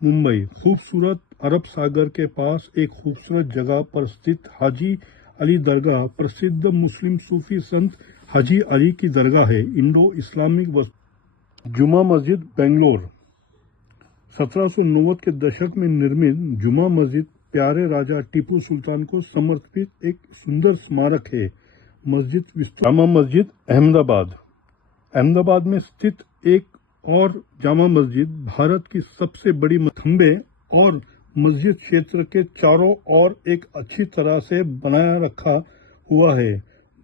मुंबई। खूबसूरत अरब सागर के पास एक खूबसूरत जगह पर स्थित हाजी अली दरगाह प्रसिद्ध मुस्लिम सूफी संत हाजी अली की दरगाह है। इंडो इस्लामिक जुमा मस्जिद बेंगलोर। 1790 के दशक में निर्मित जुमा मस्जिद प्यारे राजा टीपू सुल्तान को समर्पित एक सुंदर स्मारक है। मस्जिद जामा मस्जिद अहमदाबाद। अहमदाबाद में स्थित एक और जामा मस्जिद भारत की सबसे बड़ी खंबे और मस्जिद क्षेत्र के चारों ओर एक अच्छी तरह से बनाया रखा हुआ है।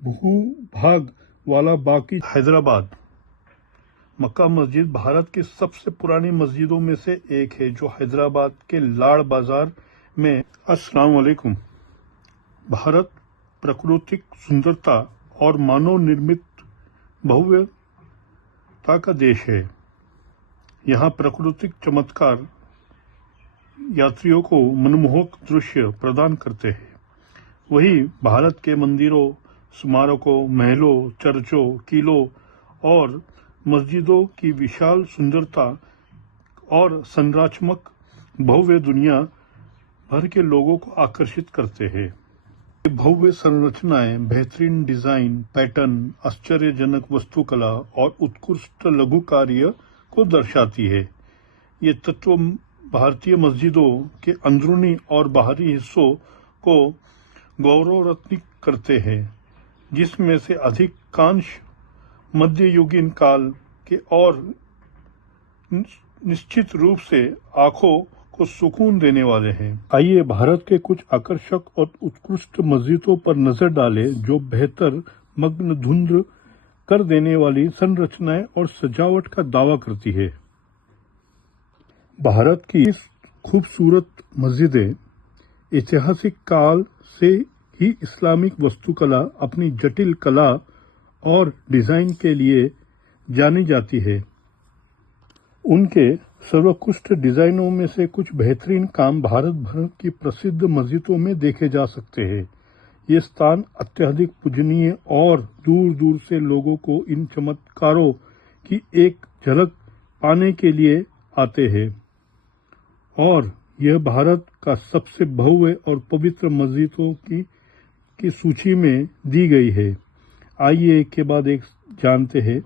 भूभाग वाला बाकी हैदराबाद। मक्का मस्जिद भारत की सबसे पुरानी मस्जिदों में से एक है जो हैदराबाद के लाड़ बाजार में। अस्सलाम वालेकुम। भारत प्राकृतिक सुंदरता और मानव निर्मित भव्यता का देश है। यहाँ प्राकृतिक चमत्कार यात्रियों को मनमोहक दृश्य प्रदान करते हैं। वहीं भारत के मंदिरों, स्मारकों, महलों, चर्चों, किलों और मस्जिदों की विशाल सुंदरता और संरचनात्मक भव्य दुनिया भर के लोगों को आकर्षित करते हैं। ये भव्य संरचनाएं बेहतरीन डिजाइन, पैटर्न, आश्चर्यजनक वास्तुकला और उत्कृष्ट लघु कार्य को दर्शाती है। ये तत्व भारतीय मस्जिदों के अंदरूनी और बाहरी हिस्सों को गौरवान्वित करते हैं, जिसमें से अधिकांश मध्ययुगीन काल के और निश्चित रूप से आंखों को सुकून देने वाले हैं। आइए भारत के कुछ आकर्षक और उत्कृष्ट मस्जिदों पर नजर डालें जो बेहतर मग्नधुंध कर देने वाली संरचनाएं और सजावट का दावा करती है। भारत की खूबसूरत मस्जिदें ऐतिहासिक काल से ही इस्लामिक वास्तुकला, अपनी जटिल कला और डिजाइन के लिए जानी जाती है। उनके सर्वोत्कृष्ट डिजाइनों में से कुछ बेहतरीन काम भारत भर की प्रसिद्ध मस्जिदों में देखे जा सकते हैं। ये स्थान अत्यधिक पूजनीय और दूर दूर से लोगों को इन चमत्कारों की एक झलक पाने के लिए आते हैं और यह भारत का सबसे भव्य और पवित्र मस्जिदों की सूची में दी गई है। आइए एक के बाद एक जानते हैं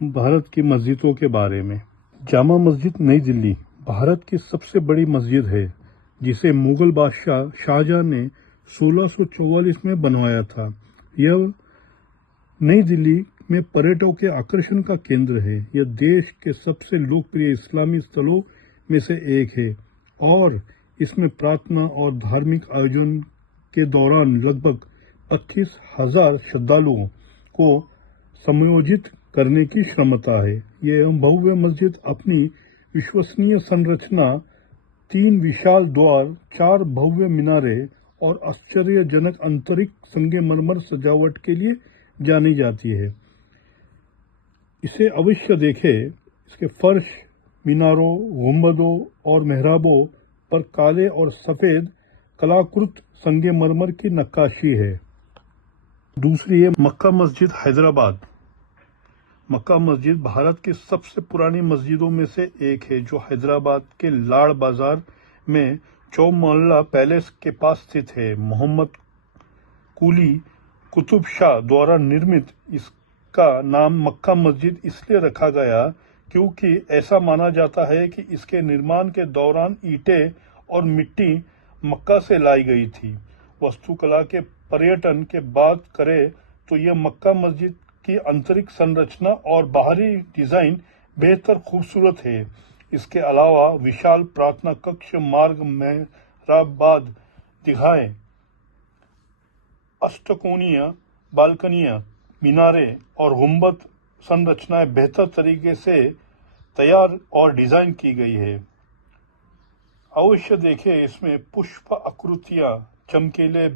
भारत की मस्जिदों के बारे में। जामा मस्जिद नई दिल्ली भारत की सबसे बड़ी मस्जिद है, जिसे मुगल बादशाह शाहजहां ने 1644 में बनवाया था। यह नई दिल्ली में पर्यटकों के आकर्षण का केंद्र है। यह देश के सबसे लोकप्रिय इस्लामी स्थलों में से एक है और इसमें प्रार्थना और धार्मिक आयोजन के दौरान लगभग 25,000 श्रद्धालुओं को समायोजित करने की क्षमता है। यह भव्य मस्जिद अपनी विश्वसनीय संरचना, 3 विशाल द्वार, 4 भव्य मीनारे और आश्चर्यजनक आंतरिक संगमरमर सजावट के लिए जानी जाती है। इसे अवश्य देखें। इसके फर्श, मीनारों, गुंबदों और मेहराबों पर काले और सफेद कलाकृत संगमरमर की नक्काशी है। दूसरी है मक्का मस्जिद हैदराबाद। मक्का मस्जिद भारत की सबसे पुरानी मस्जिदों में से एक है जो हैदराबाद के लाड़ बाजार में चौमहल्ला पैलेस के पास स्थित है। मोहम्मद कुली कुतुब शाह द्वारा निर्मित इसका नाम मक्का मस्जिद इसलिए रखा गया क्योंकि ऐसा माना जाता है कि इसके निर्माण के दौरान ईंटें और मिट्टी मक्का से लाई गई थी। वास्तुकला के पर्यटन के बात करें तो यह मक्का मस्जिद की आंतरिक संरचना और बाहरी डिजाइन बेहतर खूबसूरत है। इसके अलावा विशाल प्रार्थना कक्ष, मार्ग, मेहराबाद, दीघाएं, अष्टकोणीय बालकनियां, मीनारे और गुंबद संरचनाएं बेहतर तरीके से तैयार और डिजाइन की गई है। अवश्य देखें। इसमें पुष्प आकृतियां, चमकीले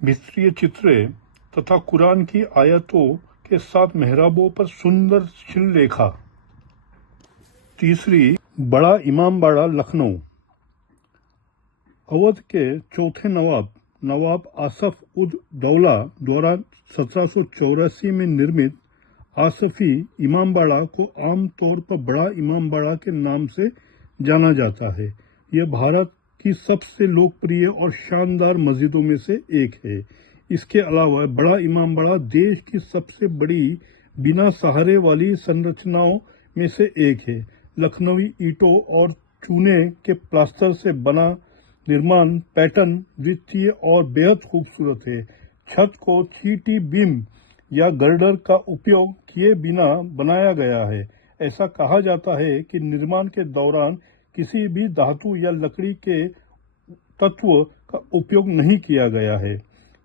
भित्रीय चित्रे तथा कुरान की आयतों के साथ मेहराबों पर सुंदर शिलालेखा। तीसरी, बड़ा इमामबाड़ा लखनऊ। अवध के चौथे नवाब आसफ उद दौला द्वारा 1784 में निर्मित आसफी इमामबाड़ा को आमतौर पर बड़ा इमामबाड़ा के नाम से जाना जाता है। यह भारत की सबसे लोकप्रिय और शानदार मस्जिदों में से एक है। इसके अलावा बड़ा इमामबाड़ा देश की सबसे बड़ी बिना सहारे वाली संरचनाओं में से एक है। लखनवी ईंटों और चूने के प्लास्टर से बना निर्माण पैटर्न द्वितीय और बेहद खूबसूरत है। छत को चीटी बीम या गर्डर का उपयोग किए बिना बनाया गया है। ऐसा कहा जाता है कि निर्माण के दौरान किसी भी धातु या लकड़ी के तत्व का उपयोग नहीं किया गया है।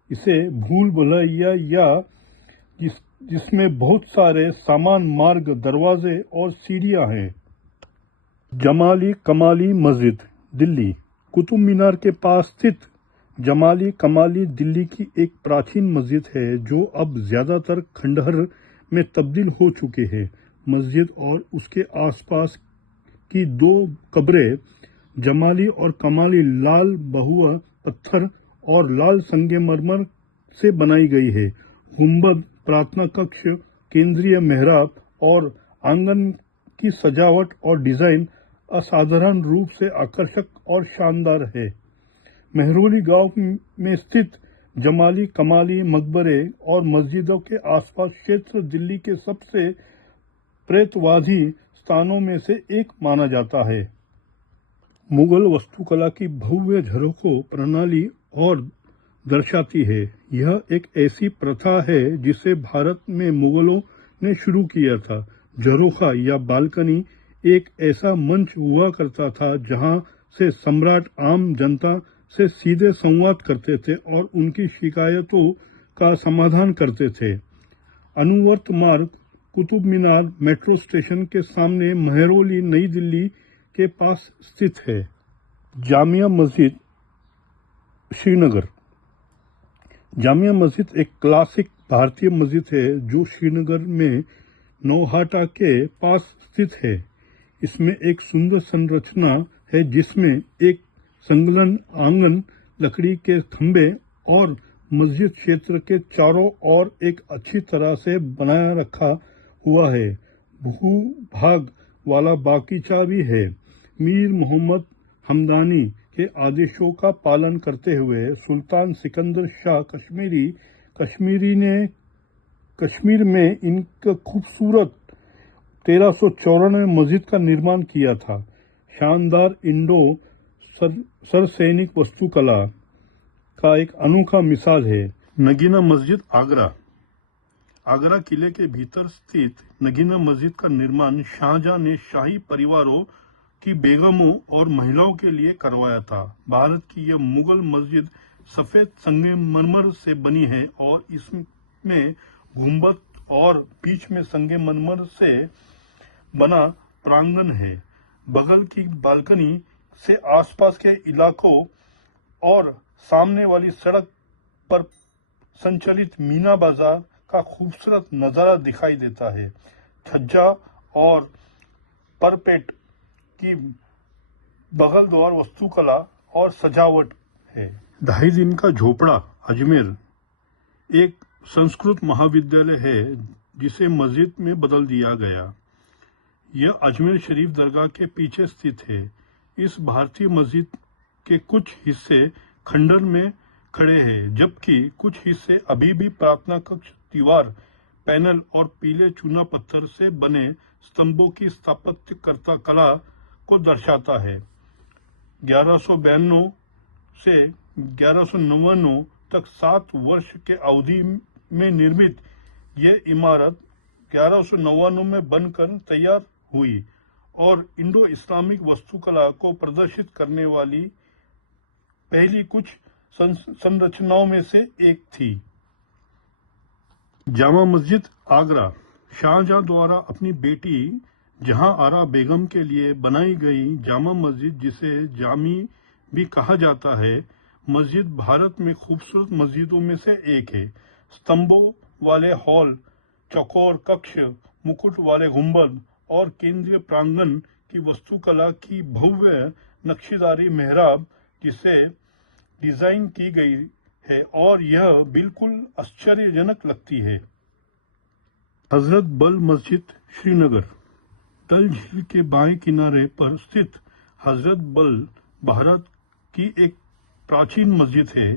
इसे भूल भुलैया या जिसमें बहुत सारे सामान मार्ग, दरवाजे और सीढ़ियां हैं। जमाली कमाली मस्जिद, दिल्ली। कुतुब मीनार के पास स्थित जमाली कमाली दिल्ली की एक प्राचीन मस्जिद है जो अब ज्यादातर खंडहर में तब्दील हो चुके हैं। मस्जिद और उसके आसपास की दो कब्रें जमाली और कमाली लाल बहुआ पत्थर और लाल संगमरमर से बनाई गई है। गुंबद, प्रार्थना कक्ष, केंद्रीय मेहराब और आंगन की सजावट और डिजाइन असाधारण रूप से आकर्षक और शानदार है। मेहरौली गांव में स्थित जमाली कमाली मकबरे और मस्जिदों के आसपास क्षेत्र दिल्ली के सबसे प्रेतवादी स्थानों में से एक माना जाता है। मुगल वास्तुकला की भव्य झरोखों प्रणाली और दर्शाती है। यह एक ऐसी प्रथा है जिसे भारत में मुगलों ने शुरू किया था। झरोखा या बालकनी एक ऐसा मंच हुआ करता था जहां से सम्राट आम जनता से सीधे संवाद करते थे और उनकी शिकायतों का समाधान करते थे। अनुवर्त मार्ग कुतुब मीनार मेट्रो स्टेशन के सामने मेहरौली, नई दिल्ली के पास स्थित है। जामिया मस्जिद, श्रीनगर। जामिया मस्जिद एक क्लासिक भारतीय मस्जिद है जो श्रीनगर में नौहाटा के पास स्थित है। इसमें एक सुंदर संरचना है जिसमें एक संलग्न आंगन, लकड़ी के खंभे और मस्जिद क्षेत्र के चारों ओर एक अच्छी तरह से बनाया रखा हुआ है। भूभाग वाला बागीचा भी है। मीर मोहम्मद हमदानी के आदेशों का पालन करते हुए सुल्तान सिकंदर शाह कश्मीरी ने कश्मीर में इनका खूबसूरत 1394 मस्जिद का निर्माण किया था। शानदार इंडो सरसैनिक वास्तुकला का एक अनोखा मिसाल है। नगीना मस्जिद, आगरा। आगरा किले के भीतर स्थित नगीना मस्जिद का निर्माण शाहजहां ने शाही परिवारों की बेगमों और महिलाओं के लिए करवाया था। भारत की यह मुगल मस्जिद सफेद संगमरमर से बनी है और इसमें गुंबद और बीच में संगमरमर से बना प्रांगण है। बगल की बालकनी से आसपास के इलाकों और सामने वाली सड़क पर संचालित मीना बाजार का खूबसूरत नजारा दिखाई देता है। छज्जा और परपेट की बगल द्वार वास्तुकला और सजावट है। 2.5 दिन का झोपड़ा, अजमेर। एक संस्कृत महाविद्यालय है जिसे मस्जिद में बदल दिया गया। यह अजमेर शरीफ दरगाह के पीछे स्थित है। इस भारतीय मस्जिद के कुछ हिस्से खंडर में खड़े हैं जबकि कुछ हिस्से अभी भी प्रार्थना कक्ष, दीवार, पैनल और पीले चूना पत्थर से बने स्तंभों की स्थापत्यकर्ता कला को दर्शाता है। 1192 से 1199 तक 7 वर्ष के अवधि में निर्मित यह इमारत 1199 में बनकर तैयार हुई और इंडो इस्लामिक वास्तुकला को प्रदर्शित करने वाली पहली कुछ संरचनाओं में से एक थी। जामा मस्जिद, आगरा। शाहजहां द्वारा अपनी बेटी जहां आरा बेगम के लिए बनाई गई जामा मस्जिद, जिसे जामी भी कहा जाता है, मस्जिद भारत में खूबसूरत मस्जिदों में से एक है। स्तंभों वाले हॉल, चौकोर कक्ष, मुकुट वाले गुंबद और केंद्रीय प्रांगण की वास्तुकला की भव्य नक्शीदारी मेहराब जिसे डिजाइन की गई है और यह बिल्कुल आश्चर्यजनक लगती है। हजरत बल मस्जिद श्रीनगर। डल झील के बाएं किनारे पर स्थित हजरत बल भारत की एक प्राचीन मस्जिद है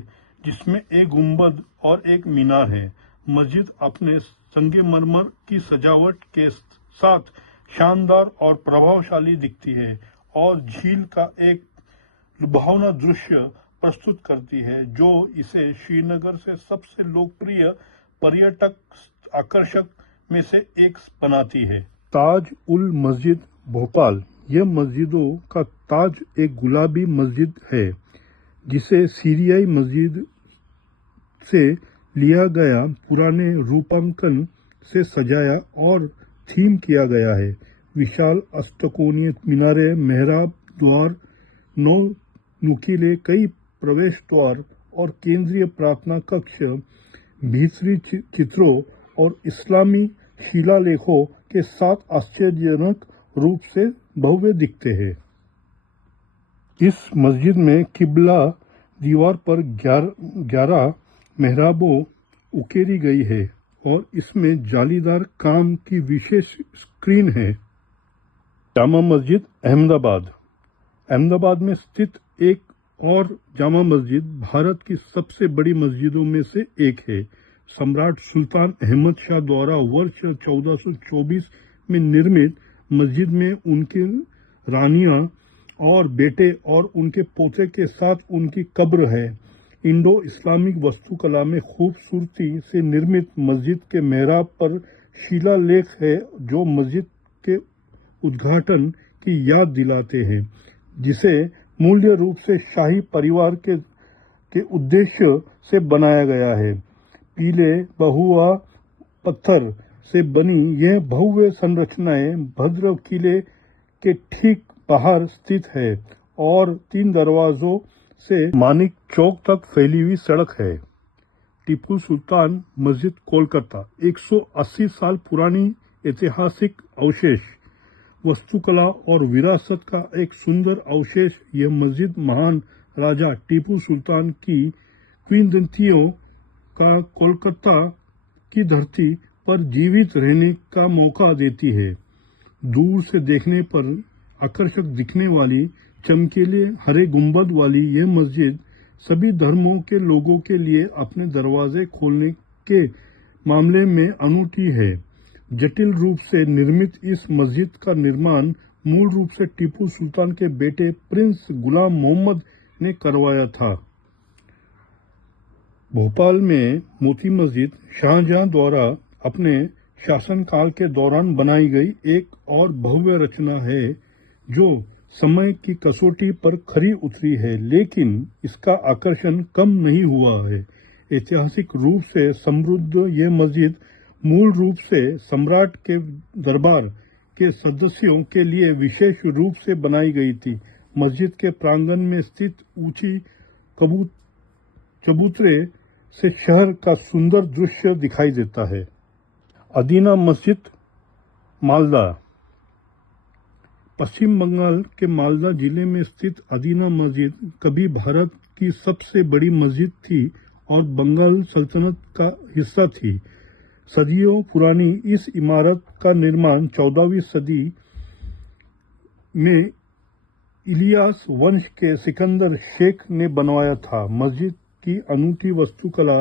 जिसमें एक गुंबद और एक मीनार है। मस्जिद अपने संगमरमर की सजावट के साथ शानदार और प्रभावशाली दिखती है और झील का एक लुभावना दृश्य प्रस्तुत करती है जो इसे श्रीनगर से सबसे लोकप्रिय पर्यटक आकर्षक में से एक बनाती है। ताज उल मस्जिद भोपाल। यह मस्जिदों का ताज एक गुलाबी मस्जिद है जिसे सीरियाई मस्जिद से लिया गया पुराने रूपांकन से सजाया और थीम किया गया है। विशाल अष्टकोणीय मीनारे, मेहराब, द्वार, 9 नुकीले कई प्रवेश द्वार और केंद्रीय प्रार्थना कक्ष भीतरी चित्रों और इस्लामी शिलालेखों के साथ आश्चर्यजनक रूप से भव्य दिखते हैं। इस मस्जिद में किबला दीवार पर 11 मेहराबों उकेरी गई है और इसमें जालीदार काम की विशेष स्क्रीन है। जामा मस्जिद अहमदाबाद। अहमदाबाद में स्थित एक और जामा मस्जिद भारत की सबसे बड़ी मस्जिदों में से एक है। सम्राट सुल्तान अहमद शाह द्वारा वर्ष 1424 में निर्मित मस्जिद में उनकी रानियां और बेटे और उनके पोते के साथ उनकी कब्र है। इंडो इस्लामिक वास्तुकला में खूबसूरती से निर्मित मस्जिद के मेहराब पर शिलालेख है जो मस्जिद के उद्घाटन की याद दिलाते हैं, जिसे मूल्य रूप से शाही परिवार के उद्देश्य से बनाया गया है। पीले बहुआ पत्थर से बनी यह भव्य संरचनाएं भद्र किले के ठीक बाहर स्थित है और 3 दरवाजों से मानिक चौक तक फैली हुई सड़क है। टीपू सुल्तान मस्जिद कोलकाता। 180 साल पुरानी ऐतिहासिक अवशेष, वास्तुकला और विरासत का एक सुंदर अवशेष। यह मस्जिद महान राजा टीपू सुल्तान की किंवदंतियों का कोलकाता की धरती पर जीवित रहने का मौका देती है। दूर से देखने पर आकर्षक दिखने वाली चमकीले हरे गुंबद वाली यह मस्जिद सभी धर्मों के लोगों के लिए अपने दरवाजे खोलने के मामले में अनूठी है। जटिल रूप से निर्मित इस मस्जिद का निर्माण मूल रूप से टीपू सुल्तान के बेटे प्रिंस गुलाम मोहम्मद ने करवाया था। भोपाल में मोती मस्जिद शाहजहां द्वारा अपने शासनकाल के दौरान बनाई गई एक और भव्य रचना है जो समय की कसौटी पर खरी उतरी है, लेकिन इसका आकर्षण कम नहीं हुआ है। ऐतिहासिक रूप से समृद्ध यह मस्जिद मूल रूप से सम्राट के दरबार के सदस्यों के लिए विशेष रूप से बनाई गई थी। मस्जिद के प्रांगण में स्थित ऊंची चबूतरे से शहर का सुंदर दृश्य दिखाई देता है। अदीना मस्जिद मालदा। पश्चिम बंगाल के मालदा जिले में स्थित अदीना मस्जिद कभी भारत की सबसे बड़ी मस्जिद थी और बंगाल सल्तनत का हिस्सा थी। सदियों पुरानी इस इमारत का निर्माण 14वीं सदी में इलियास वंश के सिकंदर शेख ने बनवाया था। मस्जिद की अनूठी वास्तुकला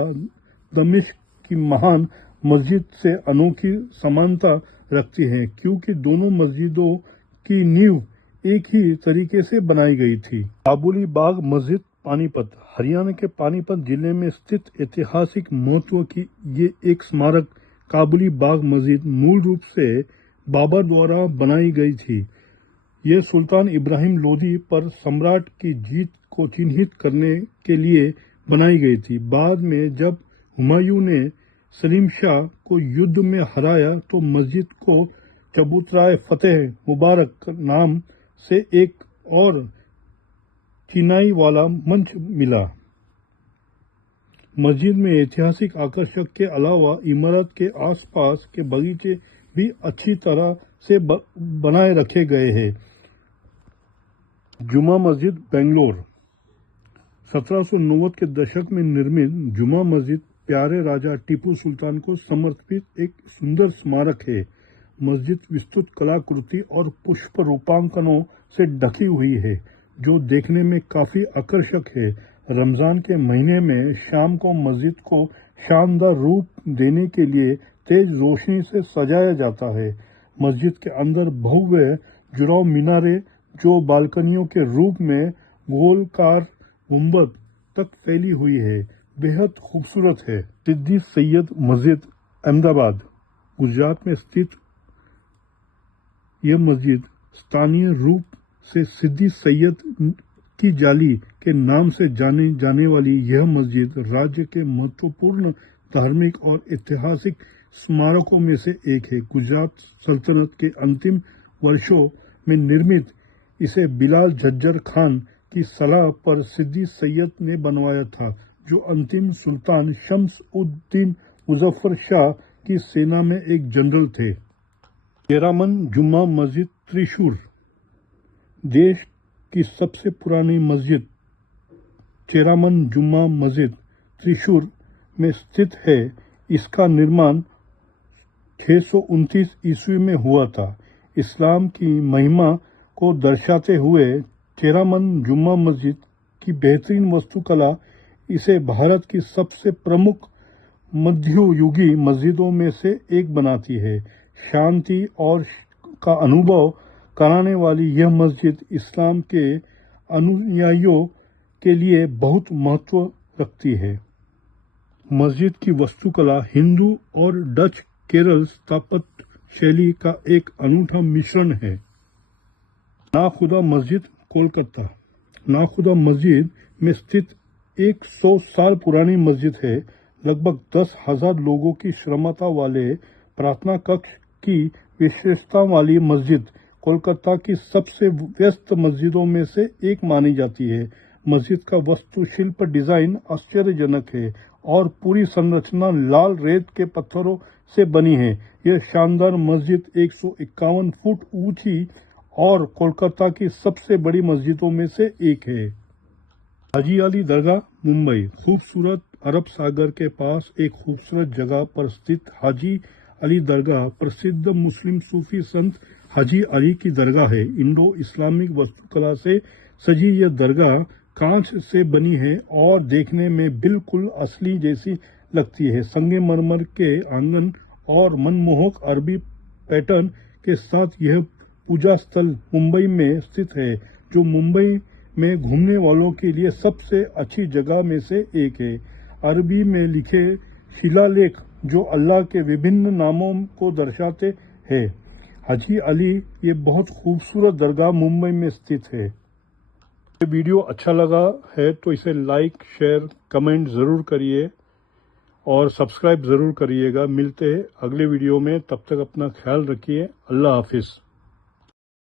दमिश्क की महान मस्जिद से अनोखी समानता रखती है क्योंकि दोनों मस्जिदों की नींव एक ही तरीके से बनाई गई थी। काबुली बाग मस्जिद पानीपत। हरियाणा के पानीपत जिले में स्थित ऐतिहासिक महत्व की ये एक स्मारक काबुली बाग मस्जिद मूल रूप से बाबर द्वारा बनाई गई थी। यह सुल्तान इब्राहिम लोदी पर सम्राट की जीत को चिन्हित करने के लिए बनाई गई थी। बाद में जब हुमायूं ने सलीम शाह को युद्ध में हराया तो मस्जिद को चबूतराए फतेह मुबारक नाम से एक और चिनाई वाला मंच मिला। मस्जिद में ऐतिहासिक आकर्षक के अलावा इमारत के आसपास के बगीचे भी अच्छी तरह से बनाए रखे गए हैं। जुमा मस्जिद बेंगलोर। 1790 के दशक में निर्मित जुमा मस्जिद प्यारे राजा टीपू सुल्तान को समर्पित एक सुंदर स्मारक है। मस्जिद विस्तृत कलाकृति और पुष्प रूपांकनों से ढकी हुई है, जो देखने में काफी आकर्षक है। रमजान के महीने में शाम को मस्जिद को शानदार रूप देने के लिए तेज रोशनी से सजाया जाता है। मस्जिद के अंदर भव्य जुड़ाव मीनारे, जो बालकनियों के रूप में गोलकार गुंबद तक फैली हुई है, बेहद खूबसूरत है। सिद्दी सैयद मस्जिद अहमदाबाद, गुजरात में स्थित यह मस्जिद स्थानीय रूप से सिद्दी सैयद की जाली के नाम से जाने वाली यह मस्जिद राज्य के महत्वपूर्ण धार्मिक और ऐतिहासिक स्मारकों में से एक है। गुजरात सल्तनत के अंतिम वर्षों में निर्मित इसे बिलाल झज्जर खान की सलाह पर सिद्दी सैयद ने बनवाया था, जो अंतिम सुल्तान शम्स उद दीन मुजफ्फर शाह की सेना में एक जनरल थे। चेरामन जुम्मा मस्जिद त्रिशूर, देश की सबसे पुरानी मस्जिद चेरामन जुम्मा मस्जिद त्रिशूर में स्थित है। इसका निर्माण 629 ईस्वी में हुआ था। इस्लाम की महिमा को दर्शाते हुए चेरामन जुम्मा मस्जिद की बेहतरीन वास्तुकला इसे भारत की सबसे प्रमुख मध्ययुगीय मस्जिदों में से एक बनाती है। शांति और का अनुभव कराने वाली यह मस्जिद इस्लाम के अनुयायियों के लिए बहुत महत्व रखती है। मस्जिद की वास्तुकला हिंदू और डच केरल स्थापत्य शैली का एक अनूठा मिश्रण है। नाखुदा मस्जिद कोलकाता, नाखुदा मस्जिद में स्थित 100 साल पुरानी मस्जिद है। लगभग 10,000 लोगों की क्षमता वाले प्रार्थना कक्ष की विशेषता वाली मस्जिद कोलकाता की सबसे व्यस्त मस्जिदों में से एक मानी जाती है। मस्जिद का वास्तुशिल्प डिजाइन आश्चर्यजनक है और पूरी संरचना लाल रेत के पत्थरों से बनी है। यह शानदार मस्जिद 151 फुट ऊंची और कोलकाता की सबसे बड़ी मस्जिदों में से एक है। हाजी अली दरगाह मुंबई, खूबसूरत अरब सागर के पास एक खूबसूरत जगह पर स्थित हाजी अली दरगाह प्रसिद्ध मुस्लिम सूफी संत हाजी अली की दरगाह है। इंडो इस्लामिक वास्तुकला से सजी यह दरगाह कांच से बनी है और देखने में बिल्कुल असली जैसी लगती है। संगमरमर के आंगन और मनमोहक अरबी पैटर्न के साथ यह पूजा स्थल मुंबई में स्थित है, जो मुंबई में घूमने वालों के लिए सबसे अच्छी जगह में से एक है। अरबी में लिखे शिलालेख जो अल्लाह के विभिन्न नामों को दर्शाते हैं। हाजी अली ये बहुत खूबसूरत दरगाह मुंबई में स्थित है। ये वीडियो अच्छा लगा है तो इसे लाइक, शेयर, कमेंट ज़रूर करिए और सब्सक्राइब ज़रूर करिएगा। मिलते हैं अगले वीडियो में, तब तक अपना ख्याल रखिए। अल्लाह हाफिज़।